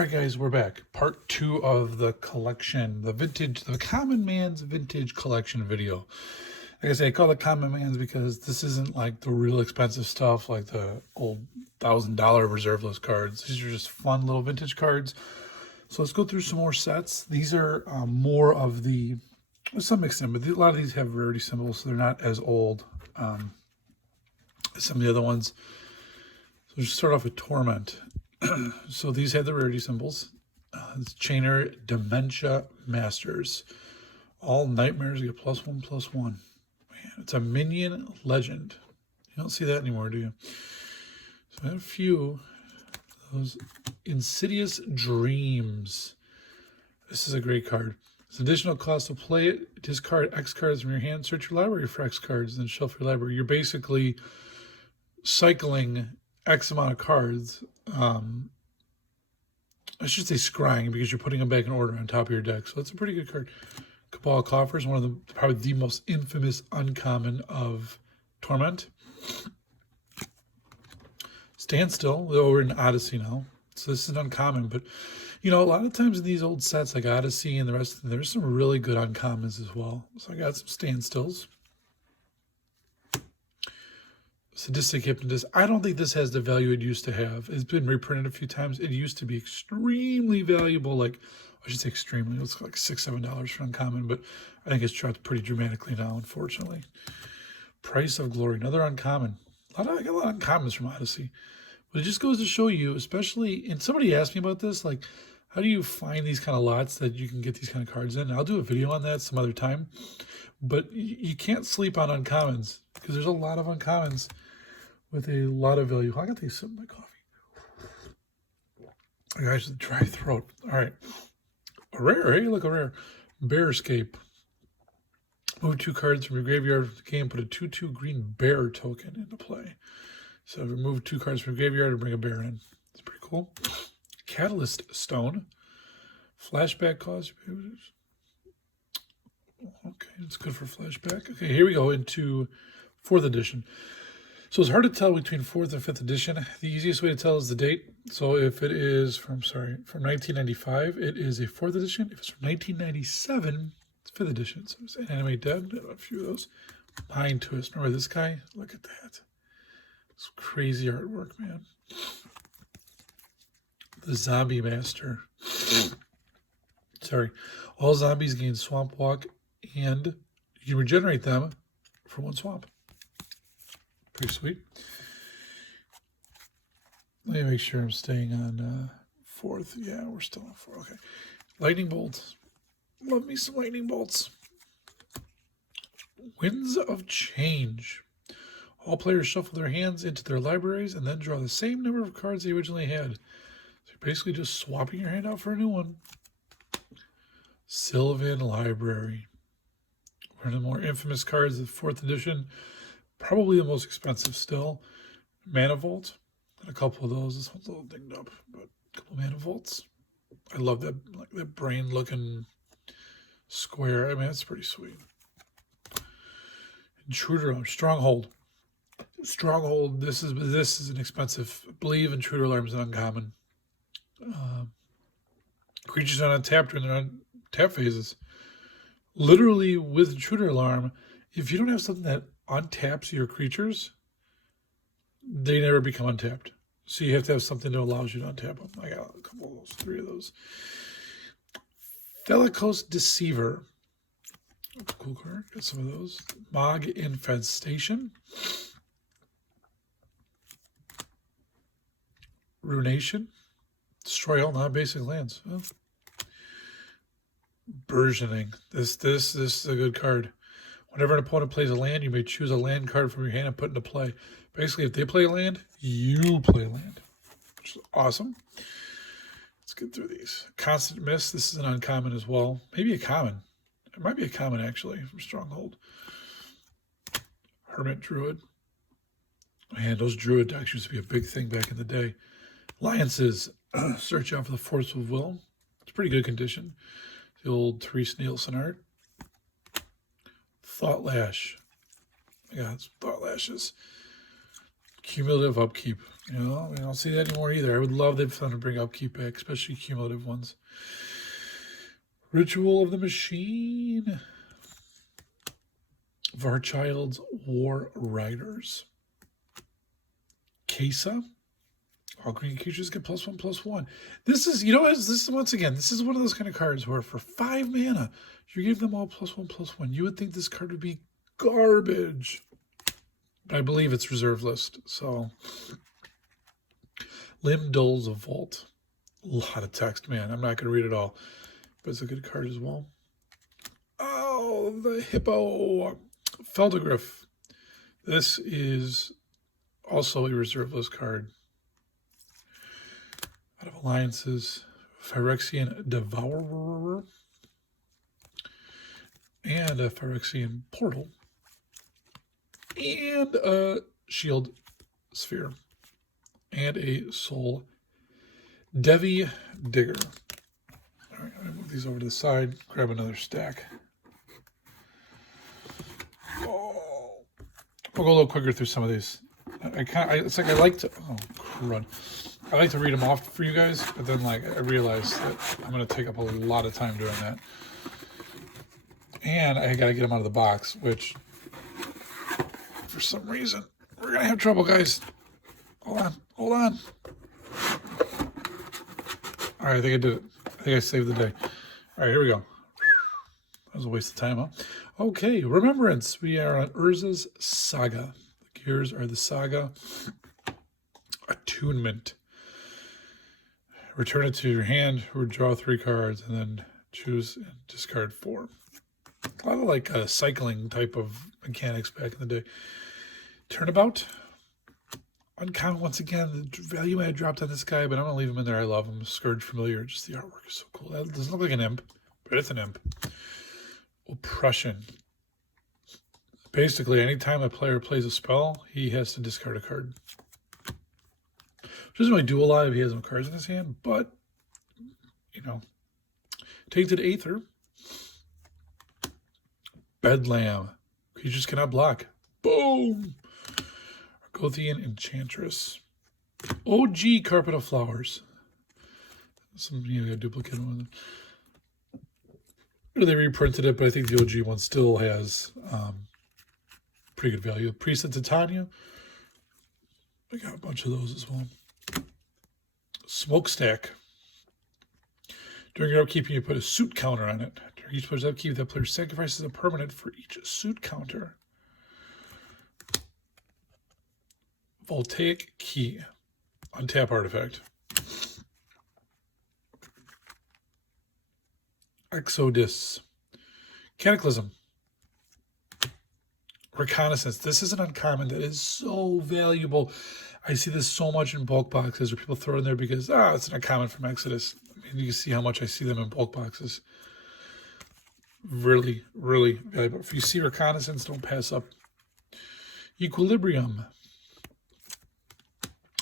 right, guys, we're back. Part 2 of the collection, the Common Man's Vintage Collection video. Like I say, I call it Common Man's because this isn't like the real expensive stuff, like the old $1,000 reserve list cards. These are just fun little vintage cards. So let's go through some more sets. These are more of the, some mixed in, but a lot of these have rarity symbols, so they're not as old as some of the other ones. So we'll just start off with Torment. So these have the rarity symbols. It's Chainer Dementia Masters. All nightmares get +1/+1. Man, it's a minion legend. You don't see that anymore, do you? So I have a few of those. Insidious Dreams. This is a great card. It's an additional cost to play it. Discard X cards from your hand. Search your library for X cards, then shelf your library. You're basically cycling X amount of cards. I should say scrying because you're putting them back in order on top of your deck. So that's a pretty good card. Cabal Coffers, one of the probably the most infamous uncommon of Torment. Standstill, over in Odyssey now. So this is uncommon, but you know, a lot of times in these old sets like Odyssey and the rest of them, there's some really good uncommons as well. So I got some Standstills. Sadistic Hypnotist. I don't think this has the value it used to have. It's been reprinted a few times. It used to be extremely valuable, like, I should say extremely. It's like $6-7 for uncommon, but I think it's dropped pretty dramatically now, unfortunately. Price of Glory, another uncommon. I got a lot of uncommons from Odyssey. But it just goes to show you, especially, and somebody asked me about this, like, how do you find these kind of lots that you can get these kind of cards in? I'll do a video on that some other time. But you can't sleep on uncommons because there's a lot of uncommons with a lot of value. I got these sip my coffee. Guys, dry throat. All right. A rare. Hey, look, a rare. Bear Escape. Move 2 cards from your graveyard of the game. Put a 2/2 green bear token into play. So remove 2 cards from your graveyard and bring a bear in. It's pretty cool. Catalyst Stone. Flashback cost. Okay, it's good for flashback. Okay, here we go into 4th edition. So it's hard to tell between 4th and 5th edition. The easiest way to tell is the date. So if it is from 1995, it is a 4th edition. If it's from 1997, it's 5th edition. So it's Anime Dead, a few of those. Mind Twist. Remember this guy? Look at that. It's crazy artwork, man. The Zombie Master. Sorry. All zombies gain Swamp Walk, and you can regenerate them for 1 swamp. Pretty sweet. Let me make sure I'm staying on 4th. Yeah, we're still on 4. Okay. Lightning Bolts. Love me some Lightning Bolts. Winds of Change. All players shuffle their hands into their libraries and then draw the same number of cards they originally had. So you're basically just swapping your hand out for a new one. Sylvan Library. One of the more infamous cards of 4th edition. Probably the most expensive still. Mana Vault. And a couple of those. This one's a little dinged up, but a couple of Mana Vaults. I love that, like that brain looking square. I mean, that's pretty sweet. Intruder Stronghold. Stronghold. This is an expensive. I believe Intruder Alarm is an uncommon. Creatures are untapped during their untap phases. Literally with Intruder Alarm, if you don't have something that untaps your creatures, they never become untapped. So you have to have something that allows you to untap them. I got a couple of those, 3 of those. Thelakos Deceiver. Cool card. Got some of those. Mog Infestation. Runation. Destroy all non-basic lands. Oh. Burgeoning. This is a good card. Whenever an opponent plays a land, you may choose a land card from your hand and put into play. Basically, if they play a land, you play land, which is awesome. Let's get through these. Constant Miss. This is an uncommon as well. Maybe a common. It might be a common, actually, from Stronghold. Hermit Druid. Man, those Druid decks used to be a big thing back in the day. Alliances. Search out for the Force of Will. It's pretty good condition. The old Therese Nielsen art. Thought Lash. Yeah, it's Thought Lashes. Cumulative upkeep. You know, we don't see that anymore either. I would love them to bring upkeep back, especially cumulative ones. Ritual of the Machine. Varchild's War Riders. Kesa. All green creatures get +1/+1. This is, you know, this is once again, this is one of those kind of cards where for 5 mana, you give them all +1/+1. You would think this card would be garbage. But I believe it's reserve list. So, Limdol's Vault. A lot of text, man. I'm not going to read it all. But it's a good card as well. Oh, the Hippo. Feldegriff. This is also a reserve list card. Out of Alliances. Phyrexian Devourer. And a Phyrexian Portal. And a Shield Sphere. And a Soul Devi Digger. All right, I'm going to move these over to the side. Grab another stack. Oh, we'll go a little quicker through some of these. It's like I like to. Oh, crud! I like to read them off for you guys, but then like I realize that I'm going to take up a lot of time doing that, and I got to get them out of the box, which for some reason we're going to have trouble, guys. Hold on. All right, I think I did it. I think I saved the day. All right, here we go. That was a waste of time, huh? Okay, Remembrance. We are on Urza's Saga. The gears are the Saga. Attunement. Return it to your hand, or draw 3 cards, and then choose and discard 4. A lot of like cycling type of mechanics back in the day. Turnabout. Uncommon once again. The value I dropped on this guy, but I'm going to leave him in there. I love him. Scourge Familiar. Just the artwork is so cool. That doesn't look like an imp, but it's an imp. Oppression. Basically, anytime a player plays a spell, he has to discard a card. Doesn't really do a lot if he has no cards in his hand, but, you know. Tainted Aether. Bedlam. Creatures cannot block. Boom! Argothian Enchantress. OG Carpet of Flowers. Some, you know, a duplicate one. They reprinted it, but I think the OG one still has pretty good value. Priest of Titania. I got a bunch of those as well. Smokestack. During your upkeep, you put a suit counter on it. During each player's upkeep, that player sacrifices a permanent for each suit counter. Voltaic Key. Untap artifact. Exodus. Cataclysm. Reconnaissance. This is an uncommon that is so valuable. I see this so much in bulk boxes where people throw in there because, it's an uncommon from Exodus. I mean, you can see how much I see them in bulk boxes. Really, really valuable. If you see Reconnaissance, don't pass up. Equilibrium.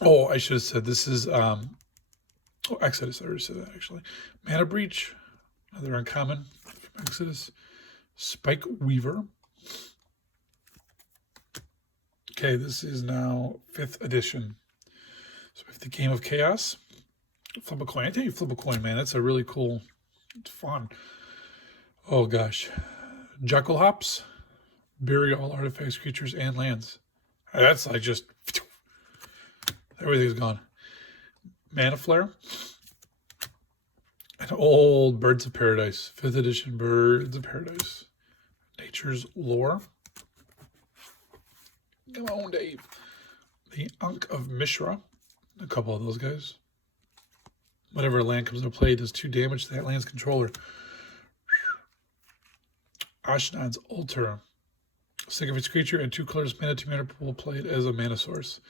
Oh, I should have said this is, Exodus. I already said that, actually. Mana Breach. Another uncommon from Exodus. Spike Weaver. Okay, this is now 5th edition. So we have the Game of Chaos. Flip a coin. I think you flip a coin, man. That's a really cool, it's fun. Oh, gosh. Jackal Hops. Bury all artifacts, creatures, and lands. That's like just, everything's gone. Mana Flare. An old Birds of Paradise. 5th edition Birds of Paradise. Nature's Lore. Come on, Dave. The Ankh of Mishra. A couple of those guys. Whenever a land comes into play, it does 2 damage to that land's controller. Ashnod's Altar. Sacrifice creature and 2 colors mana, 2 mana pool, play it as a mana source.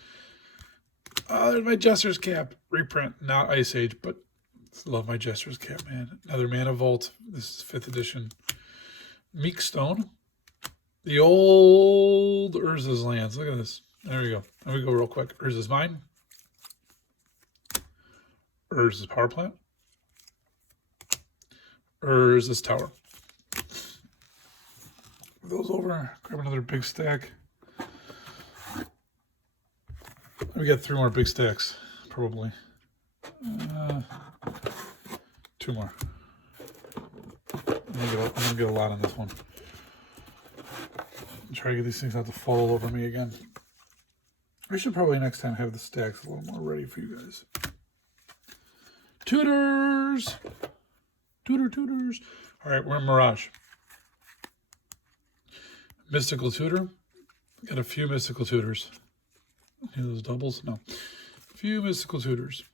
Oh, there's my Jester's Cap. Reprint, not Ice Age, but love my Jester's Cap, man. Another Mana Vault. This is 5th edition. Meek Stone. The old Urza's lands. Look at this. There we go. There we go real quick. Urza's Mine. Urza's Power Plant. Urza's Tower. Move those over. Grab another big stack. We got 3 more big stacks, probably. 2 more. I'm gonna get a lot on this one. Try to get these things not to fall all over me again. I should probably next time have the stacks a little more ready for you guys. Tutors! Tutors. All right, we're in Mirage. Mystical Tutor. Got a few Mystical Tutors. Any of those doubles? No. A few Mystical Tutors.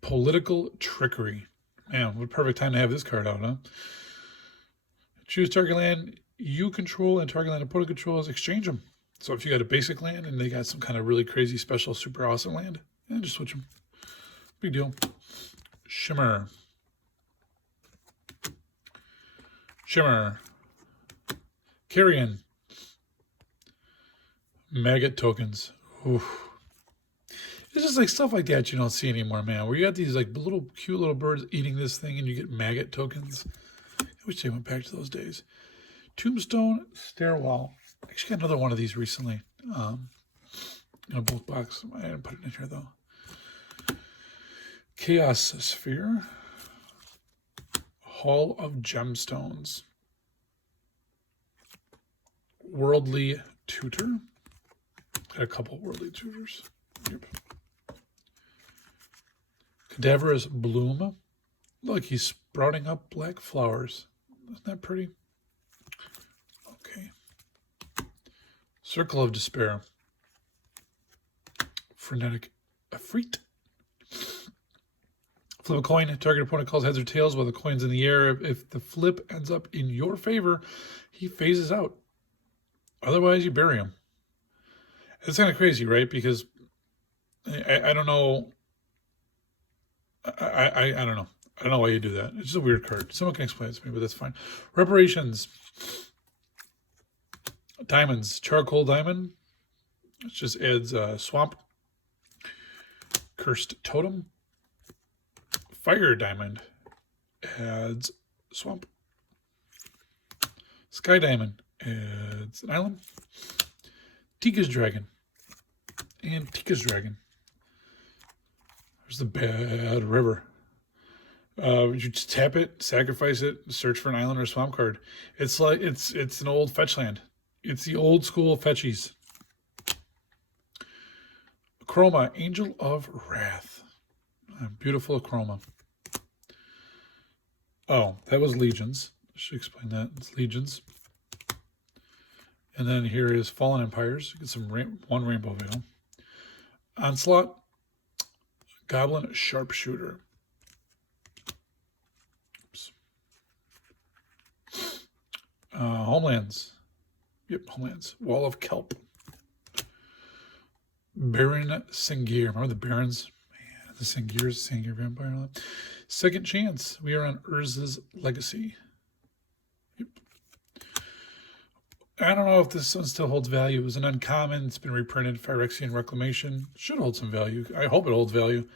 Political Trickery. Man, what a perfect time to have this card out, huh? Choose target land you control and target land opponent controls. Exchange them. So if you got a basic land and they got some kind of really crazy, special, super awesome land, just switch them. Big deal. Shimmer. Carrion. Maggot tokens. Oof. It's just like stuff like that you don't see anymore, man. Where you got these like little cute little birds eating this thing and you get maggot tokens. I wish they went back to those days. Tombstone Stairwell. I actually got another one of these recently. In a bulk box. I didn't put it in here though. Chaos Sphere. Hall of Gemstones. Worldly Tutor. Got a couple Worldly Tutors. Yep. Cadaverous Bloom. Look, he's sprouting up black flowers. Isn't that pretty? Okay. Circle of Despair. Frenetic Efreet. Flip a coin. Target opponent calls heads or tails while the coin's in the air. If the flip ends up in your favor, he phases out. Otherwise, you bury him. It's kind of crazy, right? Because I don't know. I don't know. I don't know why you do that. It's just a weird card. Someone can explain it to me, but that's fine. Reparations. Diamonds. Charcoal Diamond. It just adds swamp. Cursed Totem. Fire Diamond adds swamp. Sky Diamond adds an island. Tika's Dragon. And Tika's Dragon. There's the Bad River. You just tap it, sacrifice it, search for an island or swamp card. It's like it's an old fetch land. It's the old school fetchies. Chroma, Angel of Wrath. Beautiful Chroma. Oh, that was Legions. I should explain that. It's Legions. And then here is Fallen Empires. Get some one Rainbow Veil. Onslaught. Goblin Sharpshooter. Oops. Homelands. Yep, Homelands. Wall of Kelp. Baron Sengir. Remember the Barons? Man, the Sengir vampire. Second Chance. We are on Urza's Legacy. Yep. I don't know if this one still holds value. It was an uncommon. It's been reprinted. Phyrexian Reclamation. Should hold some value. I hope it holds value.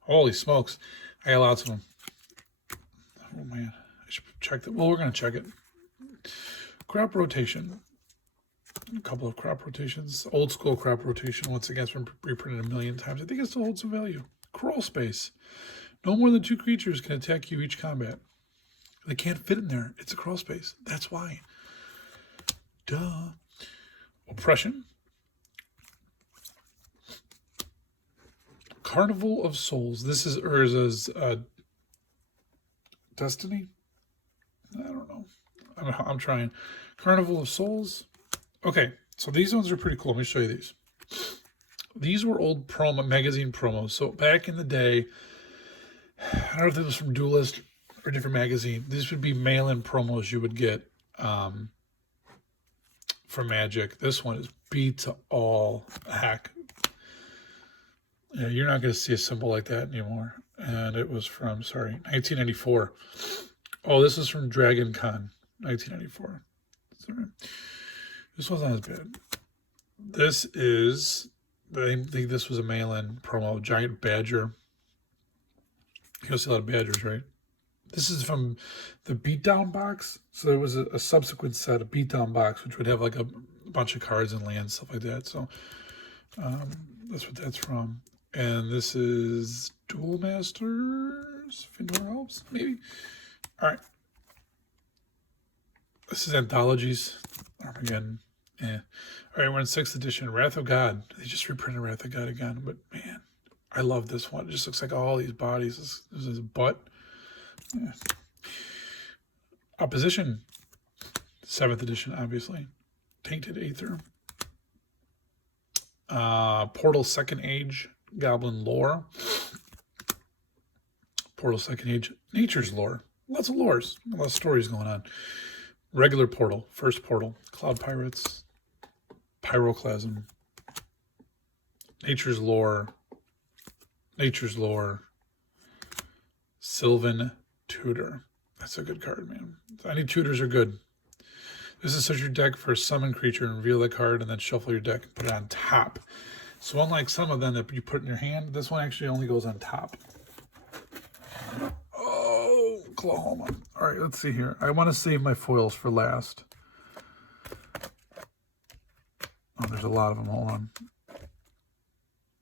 Holy smokes. I got lots of them. Oh, man. I should check that. Well, we're going to check it. Crop Rotation. A couple of crop rotations. Old school crop rotation. Once again, it's been reprinted a million times. I think it still holds some value. Crawl Space. No more than 2 creatures can attack you each combat. They can't fit in there. It's a crawl space. That's why. Duh. Oppression. Carnival of Souls. This is Urza's Destiny. I don't know. I'm trying. Carnival of Souls. Okay, so these ones are pretty cool. Let me show you these. These were old magazine promos. So back in the day, I don't know if this was from Duelist or a different magazine. These would be mail-in promos you would get from Magic. This one is beat to all heck. Yeah, you're not going to see a symbol like that anymore. And it was from, 1994. Oh, this is from Dragon Con, 1994. Sorry. This one's not as bad. This is, I think this was a mail-in promo, Giant Badger. You don't see a lot of badgers, right? This is from the Beatdown box. So there was a subsequent set of Beatdown box, which would have like a bunch of cards and lands, stuff like that. So That's what that's from. And this is Duel Masters, Findor Elves, maybe. All right. This is Anthologies. Armageddon. Yeah. All right, we're in 6th edition. Wrath of God. They just reprinted Wrath of God again, but man, I love this one. It just looks like all these bodies. This is his butt. Yeah. Opposition. 7th edition, obviously. Tainted Aether. Portal Second Age. Goblin Lore. Portal Second Age. Nature's Lore. Lots of lores. A lot of stories going on. Regular Portal. First Portal. Cloud Pirates. Pyroclasm. Nature's Lore. Nature's Lore. Sylvan Tutor. That's a good card, man. Any tutors are good. This is search your deck for a summon creature and reveal that card and then shuffle your deck and put it on top. So unlike some of them that you put in your hand, this one actually only goes on top. Oh, Oklahoma. All right, let's see here. I want to save my foils for last. Oh, there's a lot of them. Hold on.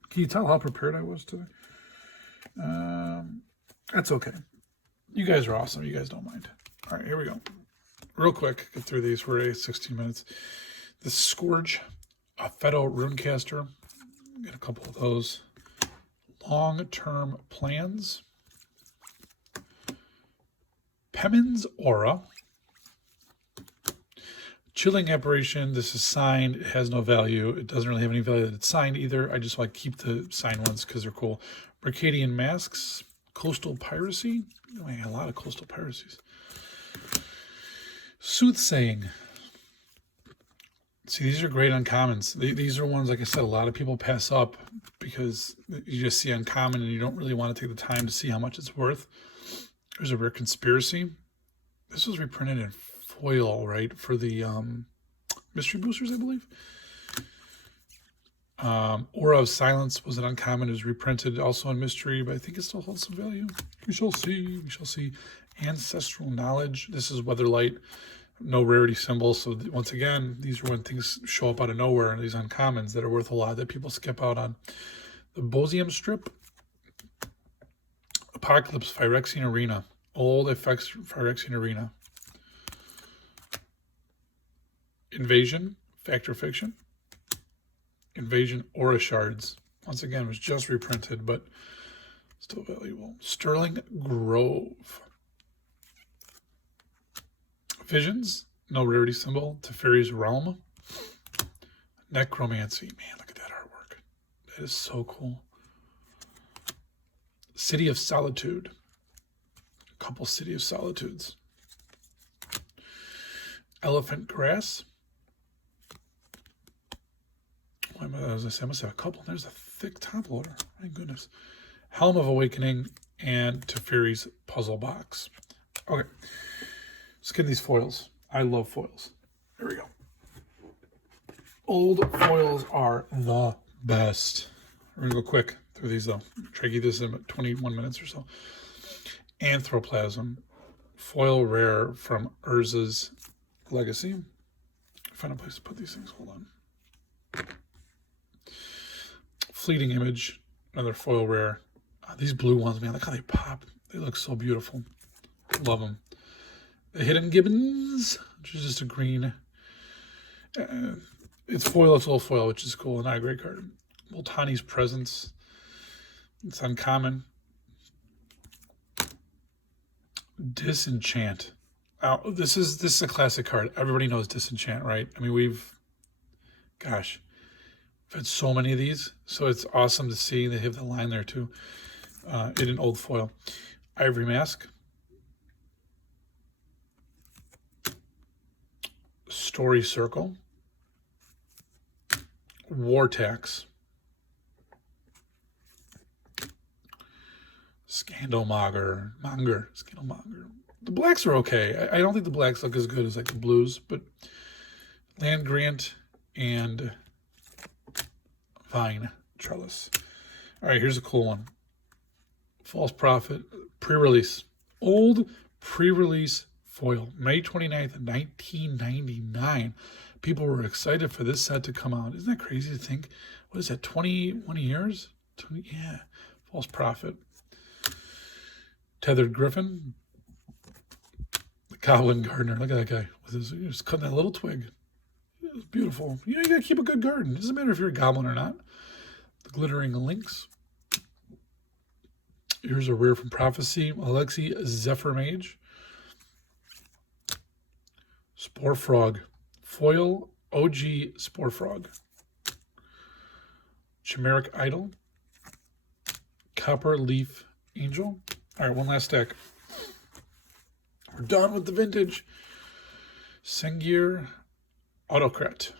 Can you tell how prepared I was today? That's okay. You guys are awesome. You guys don't mind. All right, here we go. Real quick, get through these. We're at 16 minutes. The Scourge, a Feto Runecaster. Get a couple of those. Long-term plans. Pemin's Aura. Chilling Apparition. This is signed. It has no value. It doesn't really have any value that it's signed either. I just want to keep the signed ones because they're cool. Mercadian Masks. Coastal Piracy. Oh, I got a lot of Coastal Piracies. Soothsaying. See, these are great uncommons. These are ones, like I said, a lot of people pass up because you just see uncommon and you don't really want to take the time to see how much it's worth. There's a Rare Conspiracy. This was reprinted in foil, right, for the Mystery Boosters, I believe. Aura of Silence was an uncommon. It was reprinted also in Mystery, but I think it still holds some value. We shall see. We shall see. Ancestral Knowledge. This is Weatherlight. No rarity symbol. So once again, these are when things show up out of nowhere and these uncommons that are worth a lot that people skip out on. The Bosium Strip. Apocalypse Phyrexian Arena. Old effects Phyrexian Arena. Invasion. Fact or Fiction. Invasion Aura Shards. Once again, was just reprinted, but still valuable. Sterling Grove. Visions. No rarity symbol. Teferi's Realm. Necromancy. Man, look at that artwork. That is so cool. City of Solitude. A couple City of Solitudes. Elephant Grass. As I said, I must have a couple. There's a thick top loader. My goodness. Helm of Awakening and Teferi's Puzzle Box. Okay. Let's get these foils. I love foils. Here we go. Old foils are the best. We're going to go quick through these, though. Try to get this in about 21 minutes or so. Anthroplasm. Foil rare from Urza's Legacy. Find a place to put these things. Hold on. Fleeting Image. Another foil rare. These blue ones, man, look how they pop. They look so beautiful. Love them. The Hidden Gibbons, which is just a green. It's foil, it's all foil, which is cool. Not a great card. Multani's Presence. It's uncommon. Disenchant. This is a classic card. Everybody knows Disenchant, right? I mean, we've had so many of these, so it's awesome to see. They have the line there too. In an old foil. Ivory Mask. Story Circle. War Tax. Scandalmonger. Scandalmonger. The blacks are okay. I don't think the blacks look as good as like the blues, but Land Grant and Vine Trellis. All right, here's a cool one. False Prophet pre-release. Old pre-release foil. May 29th, 1999. People were excited for this set to come out. Isn't that crazy to think? What is that, 21 years? 20, yeah, False Prophet. Tethered Griffin. The Goblin Gardener. Look at that guy. With his, just cutting that little twig. It's beautiful. You know, you got to keep a good garden. It doesn't matter if you're a goblin or not. The Glittering Lynx. Here's a rare from Prophecy. Alexi Zephyr Mage. Spore Frog. Foil OG Spore Frog. Chimeric Idol. Copper Leaf Angel. All right, one last stack. We're done with the vintage. Sengir Autocrat.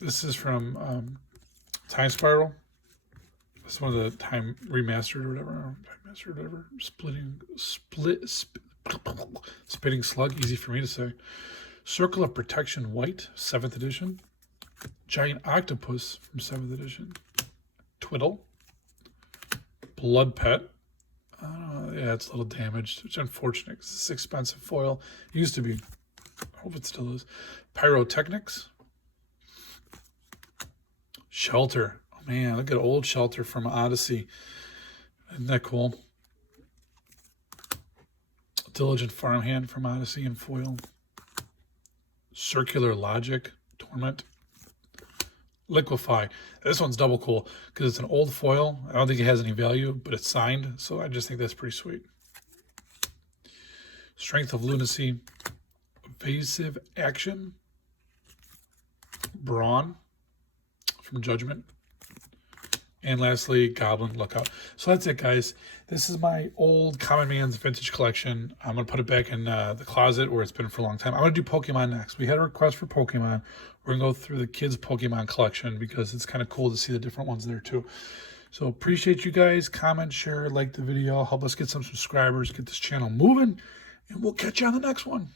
This is from Time Spiral. This is one of the Time Remastered or whatever. Time Mastered or whatever. Spitting Slug. Easy for me to say. Circle of Protection White, 7th edition. Giant Octopus from 7th edition. Twiddle. Blood Pet. Yeah, it's a little damaged, which is unfortunate because it's expensive foil. It used to be. I hope it still is. Pyrotechnics. Shelter. Oh, man, look at old Shelter from Odyssey. Isn't that cool? Diligent Farmhand from Odyssey in foil. Circular Logic. Torment. Liquefy. This one's double cool because it's an old foil. I don't think it has any value, but it's signed, so I just think that's pretty sweet. Strength of Lunacy. Evasive Action. Brawn from Judgment. And lastly, Goblin Lookout. So that's it, guys. This is my old Common Man's vintage collection. I'm going to put it back in the closet where it's been for a long time. I'm going to do Pokemon next. We had a request for Pokemon. We're going to go through the kids' Pokemon collection because it's kind of cool to see the different ones there too. So appreciate you guys. Comment, share, like the video. Help us get some subscribers, get this channel moving. And we'll catch you on the next one.